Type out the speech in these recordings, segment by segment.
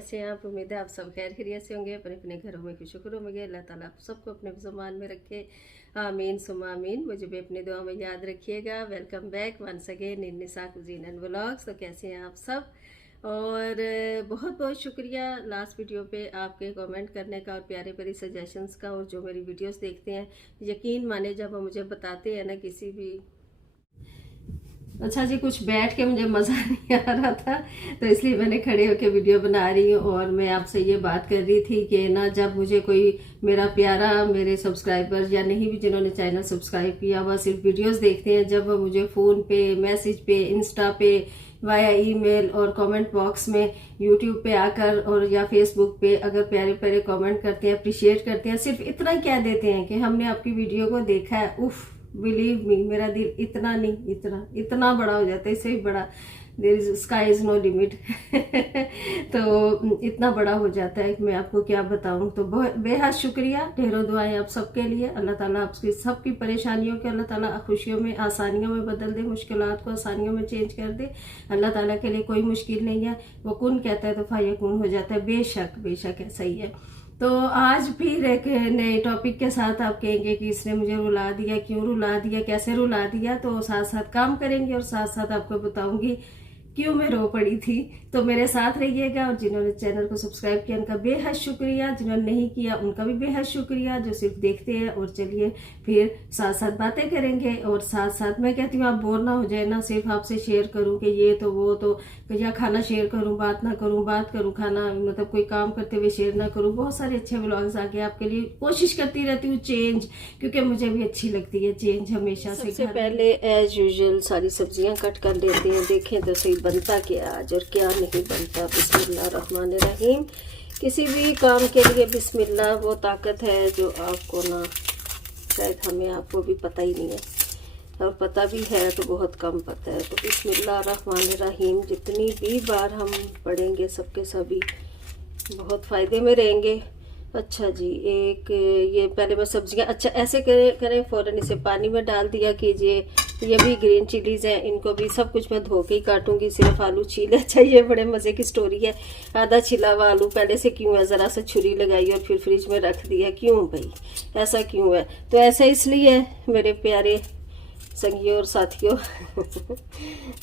कैसे हैं आप। उम्मीद है आप सब खैर खैरियत से होंगे, अपने अपने घरों में खुशखबरों में गए। अल्लाह ताला आप सबको अपने ज़मान में रखे, आमीन सुमा आमीन। मुझे भी अपनी दुआ में याद रखिएगा। Welcome back once again in Nisa cuisine and vlogs. तो कैसे हैं आप सब, और बहुत बहुत शुक्रिया लास्ट वीडियो पे आपके कमेंट करने का और प्यारे प्यारे सजेशंस का, और जो मेरी वीडियोस देखते हैं यकीन माने जब वो मुझे बताते हैं ना किसी भी। अच्छा जी, कुछ बैठ के मुझे मज़ा नहीं आ रहा था तो इसलिए मैंने खड़े होकर वीडियो बना रही हूँ। और मैं आपसे ये बात कर रही थी कि ना, जब मुझे कोई मेरा प्यारा, मेरे सब्सक्राइबर्स या नहीं भी जिन्होंने चैनल सब्सक्राइब किया हुआ सिर्फ वीडियोस देखते हैं, जब वो मुझे फ़ोन पे, मैसेज पे, इंस्टा पे, वाया ईमेल और कमेंट बॉक्स में, यूट्यूब पे आकर और या फेसबुक पे अगर प्यारे प्यारे कमेंट करते हैं, अप्रिशिएट करते हैं, सिर्फ इतना ही कह देते हैं कि हमने आपकी वीडियो को देखा है, उफ़ बिलीव मी, मेरा दिल इतना नहीं इतना बड़ा हो जाता है, इससे भी बड़ा। There is sky is no limit तो इतना बड़ा हो जाता है कि मैं आपको क्या बताऊं। तो बेहद शुक्रिया, ढेरों दुआएं आप सबके लिए। अल्लाह ताला आपकी सबकी परेशानियों के अल्लाह ताला खुशियों में, आसानियों में बदल दे, मुश्किलात को आसानियों में चेंज कर दे। अल्लाह ताला के लिए कोई मुश्किल नहीं है। वो कुन कहता है तो फायकुन हो जाता है। बेशक ऐसा ही है। तो आज फिर एक नए टॉपिक के साथ आप कहेंगे कि इसने मुझे रुला दिया, क्यों रुला दिया, कैसे रुला दिया। तो साथ साथ काम करेंगे और साथ साथ आपको बताऊंगी क्यों मैं रो पड़ी थी। तो मेरे साथ रहिएगा। और जिन्होंने चैनल को सब्सक्राइब किया उनका बेहद शुक्रिया, जिन्होंने नहीं किया उनका भी बेहद शुक्रिया, जो सिर्फ देखते हैं। और चलिए फिर साथ साथ बातें करेंगे। और साथ साथ मैं कहती हूँ आप बोर ना हो जाए ना, सिर्फ आपसे शेयर करूँ कि ये तो वो तो, या खाना शेयर करूँ, बात ना करूँ, बात करूँ खाना, मतलब कोई काम करते हुए शेयर ना करूँ। बहुत सारे अच्छे व्लॉग्स आके आपके लिए कोशिश करती रहती हूँ चेंज, क्योंकि मुझे भी अच्छी लगती है चेंज हमेशा से। सबसे पहले एज यूजुअल सारी सब्जियां कट कर लेते हैं। देखें तो सही बनता क्या आज और क्या नहीं बनता। बिस्मिल्लाहिर्रहमानिर्रहीम। किसी भी काम के लिए बिस्मिल्लाह वो ताकत है जो आपको ना, शायद हमें आपको भी पता ही नहीं है, और पता भी है तो बहुत कम पता है। तो बिस्मिल्लाहिर्रहमानिर्रहीम जितनी भी बार हम पढ़ेंगे सबके सभी बहुत फ़ायदे में रहेंगे। अच्छा जी, एक ये पहले मैं सब्जियां, अच्छा ऐसे करें फ़ौरन इसे पानी में डाल दिया कीजिए। ये भी ग्रीन चिलीज़ हैं, इनको भी सब कुछ मैं धो के ही काटूंगी, सिर्फ आलू छीले। अच्छा ये बड़े मज़े की स्टोरी है। आधा छिला हुआ आलू पहले से क्यों है, ज़रा सा छुरी लगाई और फिर फ्रिज में रख दिया, क्यों भाई ऐसा क्यों है? तो ऐसा इसलिए है मेरे प्यारे संगियों और साथियों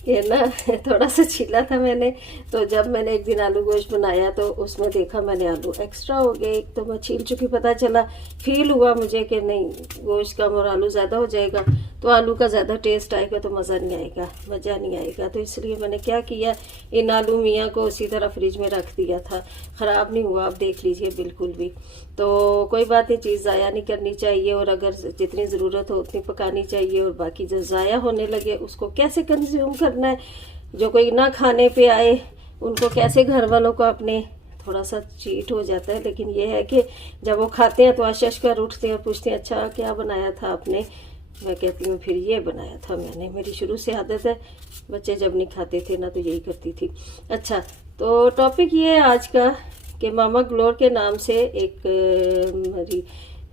ये ना थोड़ा सा छीला था मैंने। तो जब मैंने एक दिन आलू गोश्त बनाया तो उसमें देखा मैंने आलू एक्स्ट्रा हो गए। एक तो मैं छील चुकी, पता चला, फील हुआ मुझे कि नहीं गोश्त कम और आलू ज़्यादा हो जाएगा तो आलू का ज़्यादा टेस्ट आएगा तो मज़ा नहीं आएगा। तो इसलिए मैंने क्या किया, इन आलू मियाँ को उसी तरह फ्रिज में रख दिया था। ख़राब नहीं हुआ, आप देख लीजिए बिल्कुल भी। तो कोई बात नहीं, चीज़ ज़ाया नहीं करनी चाहिए, और अगर जितनी ज़रूरत हो उतनी पकानी चाहिए। और बाकी जो ज़ाया होने लगे उसको कैसे कंज्यूम करना है, जो कोई ना खाने पे आए उनको कैसे घर वालों को अपने थोड़ा सा चीट हो जाता है। लेकिन ये है कि जब वो खाते हैं तो आशश कर उठते हैं, पूछते हैं अच्छा क्या बनाया था आपने। मैं कहती हूँ फिर ये बनाया था मैंने। मेरी शुरू से आदत है, बच्चे जब नहीं खाते थे ना तो यही करती थी। अच्छा, तो टॉपिक ये है आज का कि मामा ग्लोर के नाम से एक हमारी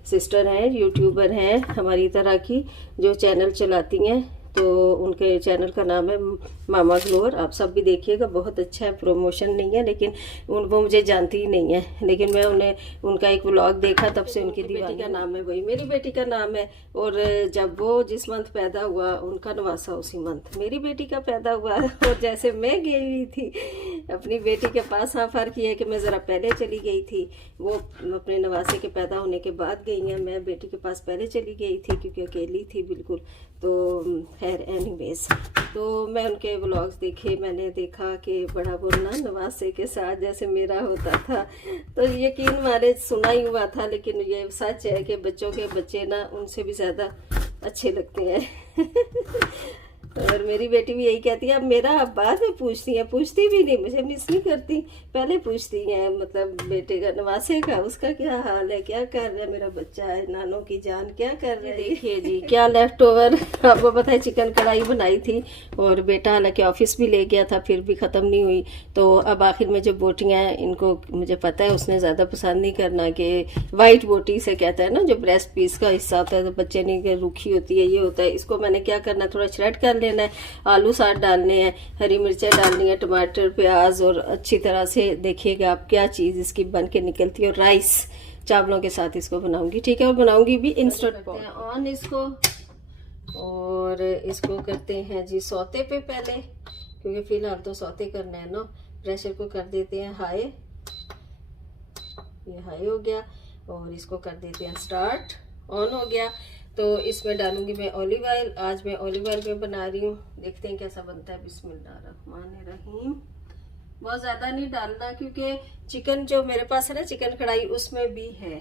सिस्टर हैं, यूट्यूबर हैं हमारी तरह की, जो चैनल चलाती हैं। तो उनके चैनल का नाम है मामा ग्लोर। आप सब भी देखिएगा, बहुत अच्छा है, प्रमोशन नहीं है, लेकिन वो मुझे जानती ही नहीं है। लेकिन मैं उनका एक व्लॉग देखा, तब से उनकी बेटी का नाम है, वही मेरी बेटी का नाम है। और जब वो जिस मंथ पैदा हुआ उनका नवासा उसी मंथ मेरी बेटी का पैदा हुआ। और जैसे मैं गई हुई थी अपनी बेटी के पास, हाँ फ़र्क ये है कि मैं ज़रा पहले चली गई थी, वो अपने नवासे के पैदा होने के बाद गई हैं। मैं बेटी के पास पहले चली गई थी क्योंकि अकेली थी बिल्कुल। तो खैर एनीवेज, तो मैं उनके व्लॉग्स देखे, मैंने देखा कि बड़ा बोलना नवासे के साथ जैसे मेरा होता था। तो यकीन मारे सुना ही हुआ था, लेकिन ये सच है कि बच्चों के बच्चे ना उनसे भी ज़्यादा अच्छे लगते हैं और मेरी बेटी भी यही कहती है। अब मेरा अब बाद में पूछती भी नहीं, मुझे मिस नहीं करती, पहले पूछती हैं मतलब बेटे का, नवासे का, उसका क्या हाल है, क्या कर रहा है मेरा बच्चा है, नानों की जान क्या कर रहे हैं। देखिए जी क्या लेफ्ट ओवर आपको पता है, चिकन कढ़ाई बनाई थी और बेटा हालांकि ऑफिस भी ले गया था, फिर भी ख़त्म नहीं हुई। तो अब आखिर में जो बोटियाँ हैं, इनको मुझे पता है उसने ज़्यादा पसंद नहीं करना, कि वाइट बोटी से कहता है ना, जो ब्रेस्ट पीस का हिस्सा होता है, तो बच्चे नहीं रूखी होती है, ये होता है। इसको मैंने क्या करना, थोड़ा श्रेड कर लेना है, आलू साथ डालने हैं, हरी मिर्चें डालनी है, टमाटर, प्याज, और अच्छी तरह से देखिएगा आप क्या चीज़ इसकी बन के निकलती है। और राइस चावलों के साथ इसको बनाऊंगी, ठीक है, और बनाऊंगी भी इंस्टेंट ऑन इसको। और इसको करते हैं जी सौते पे पहले, क्योंकि फिलहाल तो सौते करना है ना। प्रेशर को कर देते हैं हाई, ये हाई हो गया, और इसको कर देते हैं स्टार्ट, ऑन हो गया। तो इसमें डालूंगी मैं ऑलिव ऑयल। आज मैं ऑलिव ऑयल में बना रही हूँ, देखते हैं कैसा बनता है। बिस्मिल्लाहिर्रहमानिर्रहीम। बहुत ज़्यादा नहीं डालना, क्योंकि चिकन जो मेरे पास है ना, चिकन कढ़ाई उसमें भी है,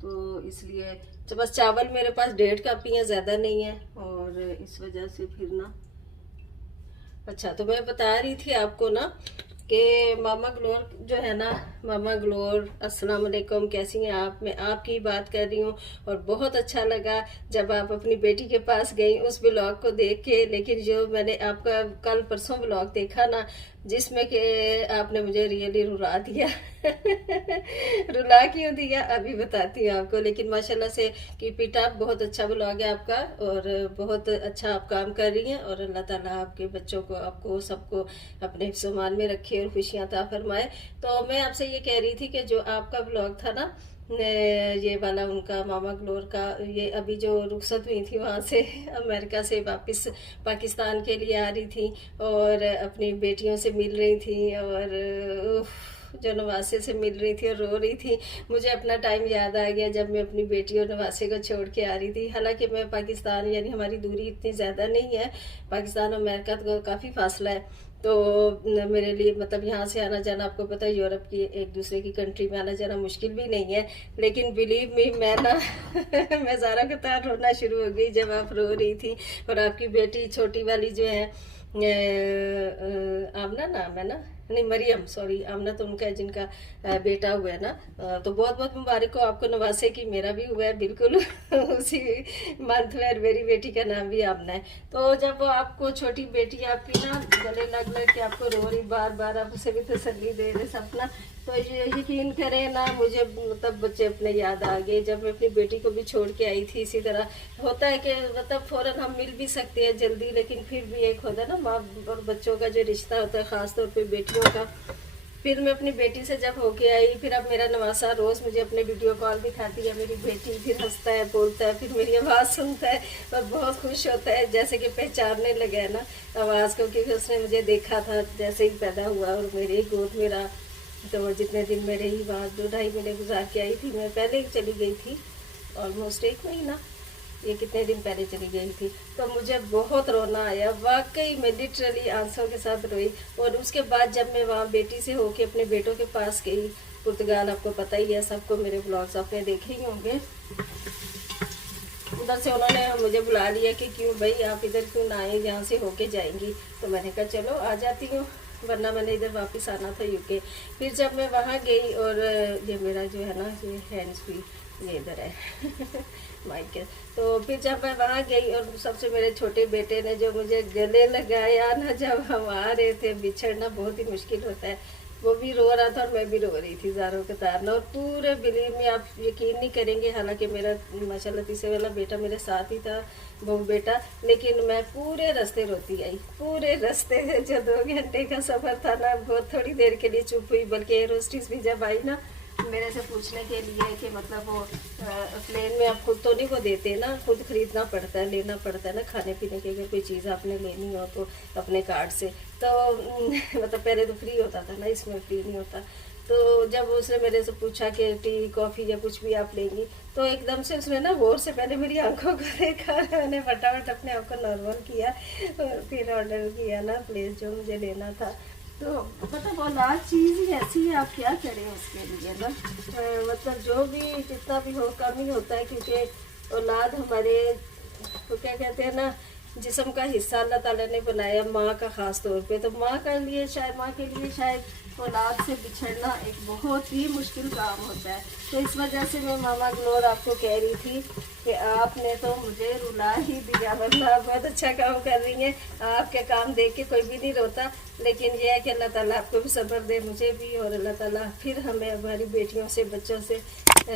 तो इसलिए तो बस चावल मेरे पास 1.5 कप ही है, ज़्यादा नहीं है, और इस वजह से फिर ना। अच्छा, तो मैं बता रही थी आपको ना कि मामा ग्लोर जो है ना, मामा ग्लोर, अस्सलाम वालेकुम, कैसी हैं आप? मैं आपकी बात कर रही हूँ। और बहुत अच्छा लगा जब आप अपनी बेटी के पास गई उस व्लॉग को देख के। लेकिन जो मैंने आपका कल परसों व्लॉग देखा ना, जिसमें कि आपने मुझे रियली रुला दिया रुला क्यों दिया अभी बताती हूँ आपको। लेकिन माशाल्लाह से कीप इट अप, बहुत अच्छा व्लॉग है आपका, और बहुत अच्छा आप काम कर रही हैं। और अल्लाह ताला आपके बच्चों को, आपको सबको अपने हिफ्ज़-ओ-मान में रखे और खुशियाँ अता फरमाए। तो मैं आपसे ये कह रही थी कि जो आपका व्लॉग था ना, ये वाला उनका मामा ग्लोर का, ये अभी जो रुखसत हुई थी वहाँ से, अमेरिका से वापस पाकिस्तान के लिए आ रही थी, और अपनी बेटियों से मिल रही थी, और जो नवासे से मिल रही थी और रो रही थी। मुझे अपना टाइम याद आ गया जब मैं अपनी बेटी और नवासे को छोड़ के आ रही थी। हालांकि मैं पाकिस्तान, यानी हमारी दूरी इतनी ज़्यादा नहीं है, पाकिस्तान और अमेरिका तो काफ़ी फासला है। तो मेरे लिए मतलब यहाँ से आना जाना, आपको पता है यूरोप की एक दूसरे की कंट्री में आना जाना मुश्किल भी नहीं है। लेकिन बिलीव मी, मैं ना मैं ज़ारा के तार रोना शुरू हो गई जब आप रो रही थी। और आपकी बेटी छोटी वाली जो है, आमना नाम है ना, नहीं मरियम, सॉरी, आमना तो उनका है जिनका बेटा हुआ है ना, तो बहुत बहुत मुबारक हो आपको नवासे की। मेरा भी हुआ है बिल्कुल उसी मंथ में, मेरी बेटी का नाम भी आमना है। तो जब वो आपको छोटी बेटी आपकी ना गले लग के आपको रो रही बार बार, आप उसे भी तसल्ली दे रहे सपना, तो ये यकीन करें ना, मुझे मतलब बच्चे अपने याद आ गए जब मैं अपनी बेटी को भी छोड़ के आई थी। इसी तरह होता है कि मतलब फ़ौरन हम मिल भी सकते हैं जल्दी, लेकिन फिर भी एक होता है ना माँ और बच्चों का जो रिश्ता होता है, ख़ास तौर पे बेटियों का। फिर मैं अपनी बेटी से जब होके आई, फिर अब मेरा नवासा रोज़ मुझे अपने वीडियो कॉल दिखाती है मेरी बेटी, फिर हंसता है, बोलता है, फिर मेरी आवाज़ सुनता है और बहुत खुश होता है, जैसे कि पहचानने लगा है ना आवाज़ को, क्योंकि उसने मुझे देखा था जैसे ही पैदा हुआ और मेरे गोद में रहा। तो जितने दिन मैं रही वहाँ 2-2.5 महीने गुजार के आई थी। मैं पहले ही चली गई थी, ऑलमोस्ट 1 महीना, ये कितने दिन पहले चली गई थी। तो मुझे बहुत रोना आया, वाकई मैं लिटरली आंसू के साथ रोई। और उसके बाद जब मैं वहाँ बेटी से होके अपने बेटों के पास गई, पुर्तगाल, आपको पता ही है, सबको मेरे ब्लॉग्स आपने देखे ही होंगे। उधर से उन्होंने मुझे बुला लिया कि क्यों भाई आप इधर क्यों ना आए, यहाँ से होके जाएंगी। तो मैंने कहा चलो आ जाती हूँ, वरना मैंने इधर वापस आना था यूके। फिर जब मैं वहाँ गई, और ये मेरा जो है ना, ये हैंड्स फ्री ये इधर है माइक के। तो फिर जब मैं वहाँ गई, और सबसे मेरे छोटे बेटे ने जो मुझे गले लगाया ना, जब हम आ रहे थे, बिछड़ना बहुत ही मुश्किल होता है, वो भी रो रहा था और मैं भी रो रही थी ज़ारों के तारना। और पूरे बिलीव में आप यकीन नहीं करेंगे, हालांकि मेरा माशाल्लाह तीसरे वाला बेटा मेरे साथ ही था, बहू बेटा, लेकिन मैं पूरे रास्ते रोती आई, पूरे रास्ते जो 2 घंटे का सफ़र था ना, बहुत थोड़ी देर के लिए चुप हुई। बल्कि एयर होस्टेस भी जब आई ना मेरे से पूछने के लिए कि मतलब वो प्लेन में आप खुद तो नहीं वो देते ना, खुद खरीदना पड़ता है, लेना पड़ता है ना खाने पीने की, अगर कोई चीज़ आपने लेनी हो तो अपने कार्ड से। तो मतलब पहले तो फ्री होता था ना, इसमें फ्री नहीं होता। तो जब उसने मेरे से पूछा कि टी कॉफ़ी या कुछ भी आप लेंगी, तो एकदम से उसने ना गौर से पहले मेरी आंखों को देखा, मैंने फटाफट अपने आप को नॉर्मल किया और फिर ऑर्डर किया ना प्लेस जो मुझे लेना था। तो मतलब औलाद चीज़ ही ऐसी है, आप क्या करें उसके लिए ना, मतलब जो भी जितना भी हो कम ही होता है, क्योंकि औलाद हमारे तो क्या कहते हैं ना, जिस्म का हिस्सा अल्लाह ताला ने बनाया, माँ का ख़ास तौर पे। तो माँ के लिए शायद औलाद से बिछड़ना एक बहुत ही मुश्किल काम होता है। तो इस वजह से मैं मामा ग्लोर आपको कह रही थी कि आपने तो मुझे रुला ही दिया, वरना आप बहुत अच्छा काम कर रही हैं। आपके काम देख के कोई भी नहीं रोता, लेकिन यह है कि अल्लाह ताला आपको भी सब्र दे, मुझे भी, और अल्लाह ताला फिर हमें हमारी बेटियों से, बच्चों से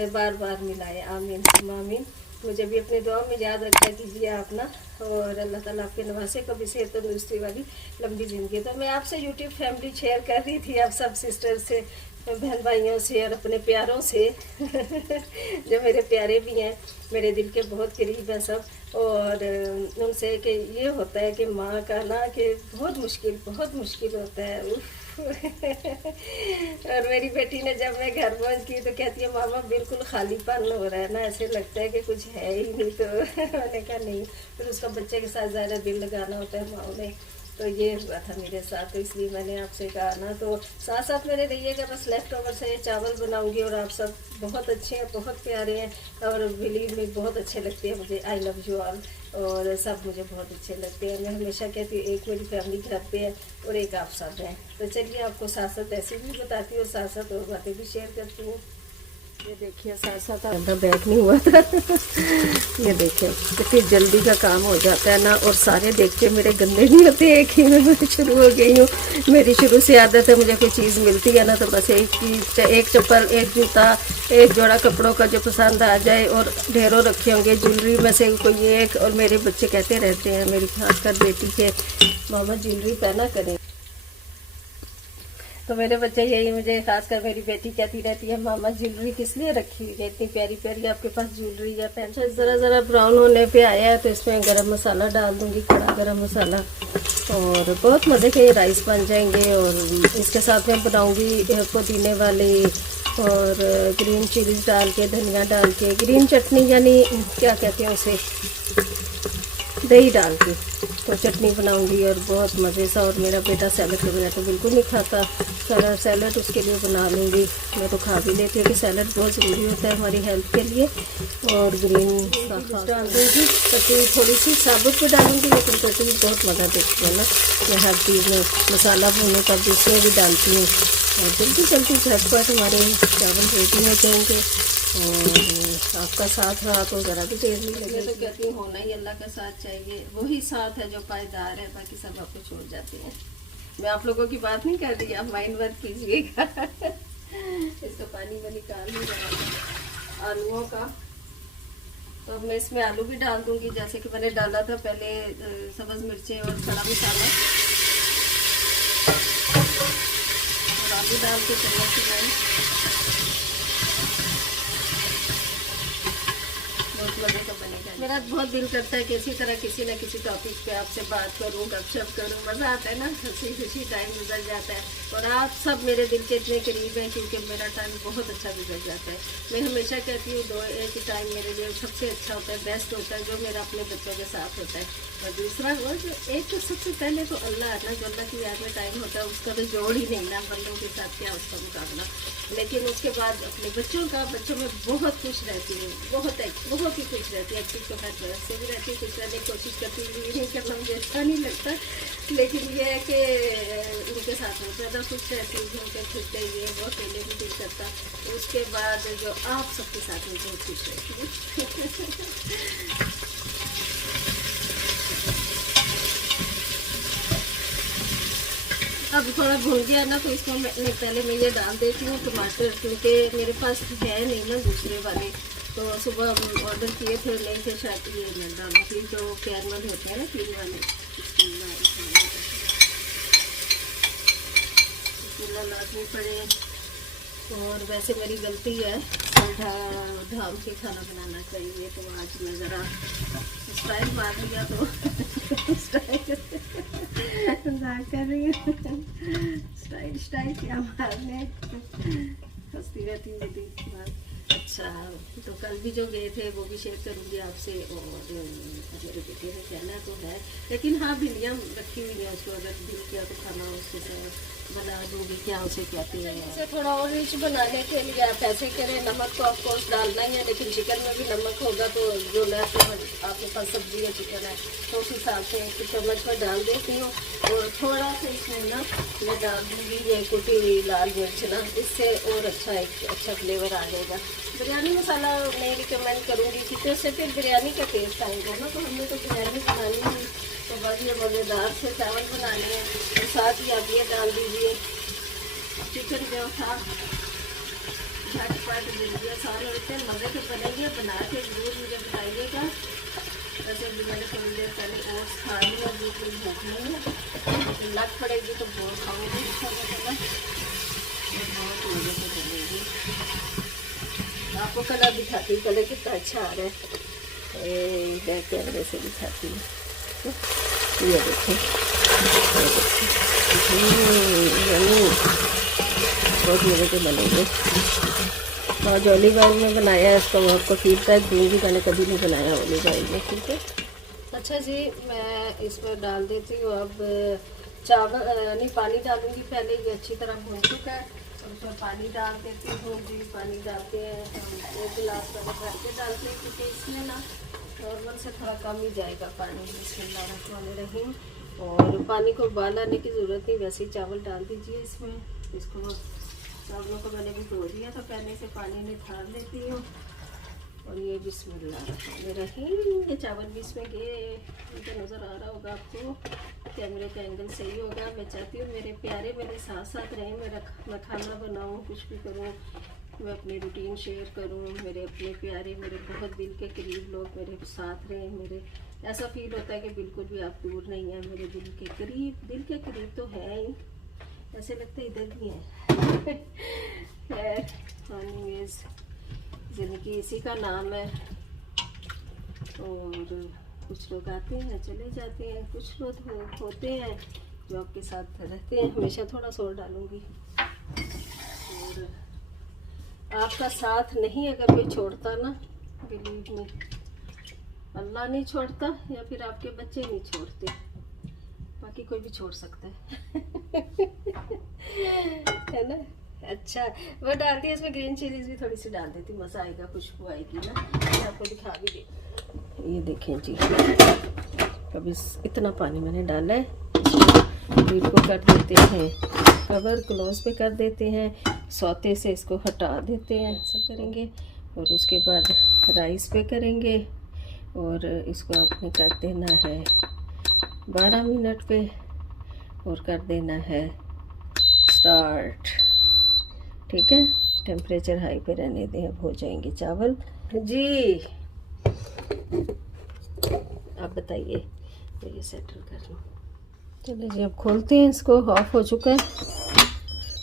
बार बार मिलाए, आमीन आमीन। मुझे भी अपने दुआ में याद रखा कीजिए आप ना, और अल्लाह ताला आपके नवासे कभी से तंदुरुस्ती वाली लंबी ज़िंदगी। तो मैं आपसे यूट्यूब फैमिली शेयर कर रही थी, आप सब सिस्टर से, बहन भाइयों से और अपने प्यारों से जो मेरे प्यारे भी हैं, मेरे दिल के बहुत करीब हैं सब, और उनसे कि ये होता है कि माँ का ना कि बहुत मुश्किल होता है। उफ। और मेरी बेटी ने जब मैं घर पहुंच की तो कहती है मामा बिल्कुल खालीपन हो रहा है ना, ऐसे लगता है कि कुछ है ही नहीं। तो मैंने कहा नहीं, फिर उसका बच्चे के साथ ज़्यादा दिल लगाना होता है माओ ने। तो ये हुआ था मेरे साथ, तो इसलिए मैंने आपसे कहा ना। तो साथ साथ मेरे रहिएगा, बस लेफ़्ट ओवर से चावल बनाऊंगी, और आप सब बहुत अच्छे हैं, बहुत प्यारे हैं, और बिलीव में बहुत अच्छे लगते हैं मुझे। आई लव यू ऑल, और सब मुझे बहुत अच्छे लगते हैं। मैं हमेशा कहती हूँ एक मेरी फैमिली घर पे है और एक आप सब हैं। तो चलिए आपको साथ साथ ऐसे भी बताती हूँ और साथ साथ और बातें भी शेयर करती हूँ। ये देखिए साथ साथ अंदर बैग नहीं हुआ था। ये देखिए कितनी जल्दी का काम हो जाता है ना, और सारे देखते मेरे गंदे नहीं होते, एक ही में मैं शुरू हो गई हूँ। मेरी शुरू से आदत है, मुझे कोई चीज़ मिलती है ना तो बस एक चप्पल, एक जूता, एक जोड़ा कपड़ों का जो पसंद आ जाए, और ढेरों रखे होंगे ज्वेलरी में से कोई एक। और मेरे बच्चे कहते रहते हैं, मेरी खासकर बेटी के, मामा ज्वेलरी पहना करें। तो मेरे बच्चे यही, मुझे खासकर मेरी बेटी कहती रहती है मामा ज्वेलरी किस लिए रखी हुई है, इतनी प्यारी प्यारी आपके पास ज्वेलरी है पहन। ज़रा ज़रा ब्राउन होने पे आया है तो इसमें गरम मसाला डाल दूंगी, खड़ा गरम मसाला, और बहुत मज़े के ये राइस बन जाएंगे। और इसके साथ में बनाऊंगी पुदीने वाले और ग्रीन चिलीज डाल के, धनिया डाल के, ग्रीन चटनी, यानी क्या कहते हैं उसे, दही डाल के तो चटनी बनाऊंगी, और बहुत मज़े सा। और मेरा बेटा सैलड के बगैर तो बिल्कुल नहीं खाता, सारा सैलड उसके लिए बना लूँगी। मैं तो खा भी लेती हूँ कि सैलड बहुत ज़रूरी होता है हमारी हेल्थ के लिए। और ग्रीन डाल दूँगी, कटी थोड़ी सी साबुत भी डालूँगी, लेकिन कटी बहुत मज़ा देती है ना। मैं हर चीज़ में मसाला भूनने का दूसरे भी डालती हूँ, और जल्दी जल्दी झटपट हमारे चावल रेडी हो जाएंगे। और आपका साथ रहा तो ज़रा भी देर नहीं लगे। तो कहती हूँ होना ही अल्लाह का साथ चाहिए, वही साथ है जो पायदार है, बाकी सब आपको छोड़ जाते हैं। मैं आप लोगों की बात नहीं कर रही, आप माइंड वर्क कीजिएगा। इसका पानी में निकाल ही रहा आलूओं का। तो अब मैं इसमें आलू भी डाल दूंगी, जैसे कि मैंने डाला था पहले सब्ज़ मिर्चें और खड़ा मसाला, और आलू डाल के चम्मच की मज़े का बनेगा। मेरा बहुत दिल करता है कि इसी तरह किसी न किसी टॉपिक पे आपसे बात करूं, गपशप करूं, मज़ा आता है ना, हंसी खुशी टाइम गुजर जाता है। और आप सब मेरे दिल के इतने करीब हैं क्योंकि मेरा टाइम बहुत अच्छा गुजर जाता है। मैं हमेशा कहती हूँ दो एक ही टाइम मेरे लिए सबसे अच्छा होता है, बेस्ट होता है, जो मेरा अपने बच्चों के साथ होता है। और दूसरा वो जो एक तो सबसे पहले तो अल्लाह है ना, जो अल्लाह की याद में टाइम होता है उसका तो जोड़ ही नहीं ना, बंदों के साथ क्या उसका मुकाबला। लेकिन उसके बाद अपने बच्चों में बहुत खुश रहती हूँ, बहुत ही खुश रहती है। अच्छी तो हर तरह से भी रहती है, खुश रहने की कोशिश करती हूँ, ये नहीं करना मुझे अच्छा नहीं लगता, लेकिन ये है कि उनके साथ में ज़्यादा खुश रहती हूँ, उनके खुशते ये वो अकेले भी दिल करता। उसके बाद जो आप सबके साथ में बहुत खुश रहती हूँ। अब थोड़ा भून गया ना तो इसमें पहले मैं ये डाल देती हूँ टमाटर, क्योंकि मेरे पास है नहीं ना दूसरे वाले। तो सुबह ऑर्डर किए थे, नहीं थे, शायद ये मैं डालूँगी जो कैरमल होता है ना 3 वाले, लाजमी पड़े। और वैसे मेरी गलती है, ढाम के खाना बनाना चाहिए, तो आज मैं ज़रा स्टाइल मार लिया तो स्टाइल कर रही हूँ, स्टाइल क्या मारने, हंसती रहती हूँ मेरी बात। अच्छा, तो कल भी जो गए थे वो भी शेयर करूँगी आपसे। और मेरे बेटे ने कहना तो है, लेकिन हाँ भिंडियाँ रखी हुई हैं, उसको अगर दिल किया तो खाना उसके बना दूँगी, क्या उसे कहते हैं। इसे थोड़ा और रिच बनाने के लिए आप ऐसे करें, नमक तो ऑफकोर्स डालना ही है, लेकिन चिकन में भी नमक होगा, तो जो आपके पास सब्जी या चिकन है तो उस हिसाब से 1 चम्मच में डाल देती हूँ। और थोड़ा सा इसमें ना मैं डाल दूँगी ये कुटी हुई लाल मिर्च ना, इससे और अच्छा फ्लेवर आ जाएगा। बिरयानी मसाला नहीं रिकमेंड करूँगी क्योंकि उससे फिर बिरयानी का टेस्ट आएगा ना, तो हमने तो बिरयानी बनानी है, तो बस ये मज़ेदार से चावल बनाने हैं। और साथ ही आप ये डाल दीजिए चिकन जो था झटपट जल्दी आसान होते हैं, मज़े के बनेंगे। बना के ज़रूर मुझे बताइएगा। वैसे भी मैंने थोड़ी देर पहले ओट्स खा लिया, बिल्कुल भूख नहीं है, लेकिन लग पड़ेगी तो बहुत खाऊंगी खाना बहुत मज़े से बनेगी। आपको कलर दिखाती हूँ, कलर कितना अच्छा आ रहा है, कैमरे से दिखाती हूँ। ये देखिए बहुत मज़े के बनेंगे। और जो ऑलिव ऑयल में बनाया है इसको मैं आपको फीडबैक दूँगी, मैंने कभी नहीं बनाया ऑलिव ऑयल में, ठीक है। अच्छा जी, मैं इसमें डाल देती हूँ अब चावल, नहीं पानी डालूँगी पहले। ये अच्छी तरह भून चुका है, और उसमें पानी डाल देती हूँ जी। पानी डालते हैं हम 1 गिलास भर के डालते हैं, क्योंकि इसमें ना नॉर्मल से थोड़ा कम ही जाएगा पानी। बिस्मिल्लाहिर्रहमानिर्रहीम। और पानी को उबाल आने की ज़रूरत नहीं, वैसे ही चावल डाल दीजिए इसमें। इसको चावलों को मैंने भी धो दिया था पहले से, पानी निकाल लेती हूँ। और ये बिस्मिल्लाहिर्रहमानिर्रहीम, ये चावल भी इसमें गए, मुझे नज़र आ रहा होगा आपको, कैमरे का एंगल सही होगा। मैं चाहती हूँ मेरे प्यारे मेरे साथ साथ रहें। मैं खाना बनाऊँ, कुछ भी करूँ, मैं अपनी रूटीन शेयर करूँ, मेरे अपने प्यारे, मेरे बहुत दिल के करीब लोग मेरे साथ रहें। मेरे ऐसा फील होता है कि बिल्कुल भी आप दूर नहीं हैं, मेरे दिल के करीब। दिल के करीब तो है ही, ऐसे लगता है इधर भी है। ज़िंदगी इसी का नाम है। और कुछ लोग आते हैं चले जाते हैं, कुछ लोग होते हैं जो आपके साथ रहते हैं हमेशा। थोड़ा सा और डालूँगी। और आपका साथ नहीं अगर कोई छोड़ता ना, बिलीव में, अल्लाह नहीं छोड़ता या फिर आपके बच्चे नहीं छोड़ते, बाकी कोई भी छोड़ सकता है ना। अच्छा, वो डाल दी इसमें, ग्रीन चिलीज भी थोड़ी सी डाल देती, मज़ा आएगा, खुशबू आएगी ना। मैं आपको दिखा भी दे। ये देखें जी, अभी इतना पानी मैंने डाला है। लीड को कर देते हैं कवर, क्लोज पे कर देते हैं, सौते से इसको हटा देते हैं, ऐसा करेंगे। और उसके बाद राइस पे करेंगे, और इसको आपने कर देना है 12 मिनट पे, और कर देना है स्टार्ट, ठीक है। टेम्परेचर हाई पे रहने दें, अब हो जाएंगे चावल जी। आप बताइए, तो ये सेटल कर लूँ। चलिए जी, अब खोलते हैं इसको। ऑफ हो चुका है,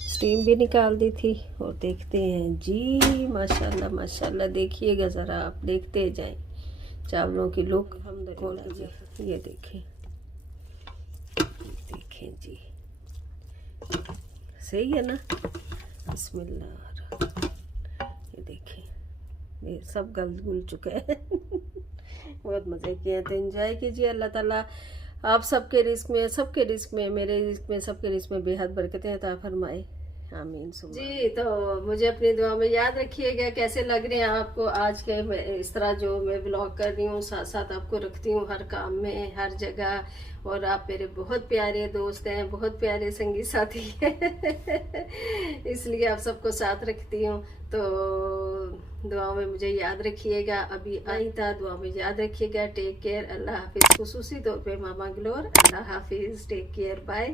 स्टीम भी निकाल दी थी। और देखते हैं जी, माशाल्लाह माशाल्लाह, देखिएगा ज़रा, आप देखते जाएं चावलों की लुक। हम खोल जी, ये देखें, देखें जी, सही है ना। बिस्मिल्लाह, ये देखें, ये सब गल गुल चुका है। बहुत मज़े किए, तो एंजॉय कीजिए। अल्लाह ताला आप सबके रिस्क में, सबके रिस्क में, मेरे रिस्क में, सबके रिस्क में बेहद बरकतें अता फरमाए, आमीन जी। तो मुझे अपनी दुआ में याद रखिएगा। कैसे लग रहे हैं आपको आज के इस तरह जो मैं व्लॉग कर रही हूँ, साथ साथ आपको रखती हूँ हर काम में, हर जगह। और आप मेरे बहुत प्यारे दोस्त हैं, बहुत प्यारे संगी साथी हैं। इसलिए आप सबको साथ रखती हूँ। तो दुआ में मुझे याद रखिएगा। अभी आई था, दुआ में याद रखिएगा। टेक केयर, अल्लाह हाफिज़। खुसूसी तौर पे मामा ग्लोर, अल्लाह हाफिज़, टेक केयर, बाय।